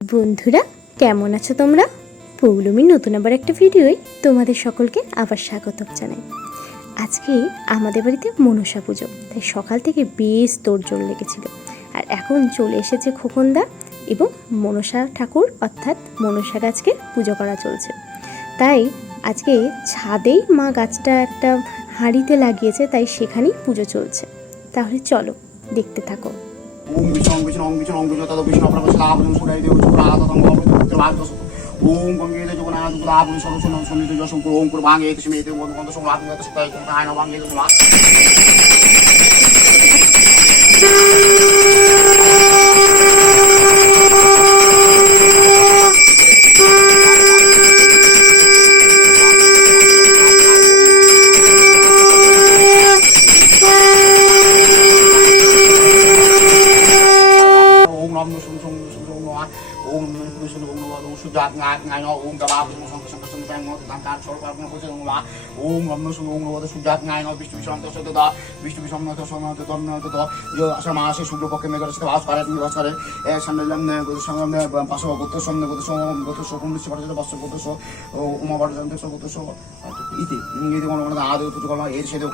বন্ধুরা, কেমন আছো তোমরা? পৌলমীর নতুন আবার একটা ভিডিওয় তোমাদের সকলকে আবার স্বাগত জানাই। আজকে আমাদের বাড়িতে মনসা পুজো, তাই সকাল থেকে বেশ তোড়জোড় লেগেছিল। আর এখন চলে এসেছে খোকনদা এবং মনসা ঠাকুর, অর্থাৎ মনসা গাছকে পুজো করা চলছে। তাই আজকে ছাদেই মা গাছটা একটা হাঁড়িতে লাগিয়েছে, তাই সেখানেই পুজো চলছে। তাহলে চলো দেখতে থাকো। ওম বিষ্ণু বিষ্ণু, ওম বিষ্ণু ওম বিষ্ণু তদ বিষ্ণু প্রভু স্থাপন সুরাই দেব চুরা তদং অমৃত ওম গঙ্গে জগন্নাথ গুলাব সরু সরু সন্নিধি যশং ওম পুর ভাঙে তসমি দেব বন্ধ বন্ধ সং আত্মা তস্তাই কোন আয়না ভাঙে নম সুং সুং ওম ngaই ন গবা ওম সং সং ন বিষ্ণু বিষ্ণু তো সদা বিষ্ণু বিষ্ণু ন তো সম তো তম ন তো তো য আষাঢ় মাসে শুক্লপক্ষে মেঘের বাস পারে তুমি বাস করে এ সান্ডেলাম নে গোত্র সঙ্গম নে পাশে গোত্র উমা পারে জানতে গোত্র স ইতি কোন আদৌ তো কর্ম এর সাথে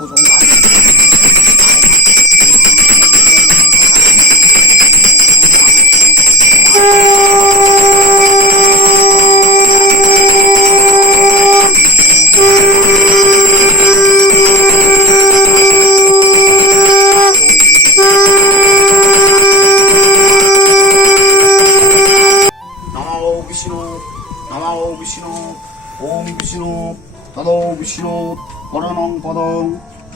বিষ্ণু, নমো বিষ্ণু, ওম বিষ্ণু, তদো বিষ্ণু পরণং পদং,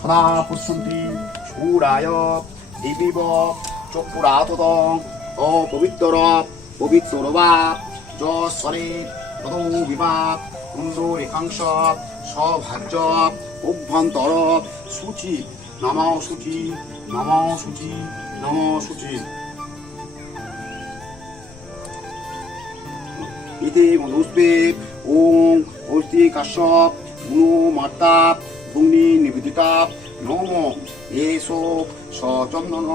সদা পুষ্যন্তি, সুরায়, দেবীব, চক্ষুরাততং অপবিত্র পবিত্র বা যশ্বরে, তদৌ বিভাগ কুণ্ড রেখাংশ সভাজ্য অভ্যন্তর সূচি, নম সূচি নম সূচি নম সূচি। ইতি মধুস্পে ওং, অস্তি, কাশ্যপ মুনো মার্তাপ ভূমি নিবেদিতা, নম, এসো, সচন্দন,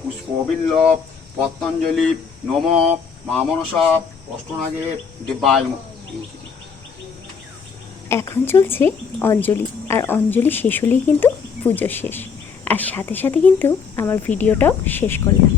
পুষ্পবিল্লব পতঞ্জলি নম, মা মনসা অষ্টনাগের দিব্যায় নমঃ। এখন চলছে অঞ্জলি, আর অঞ্জলি শেষ হলেই কিন্তু পুজো শেষ আর সাথে সাথে কিন্তু আমার ভিডিওটাও শেষ করলাম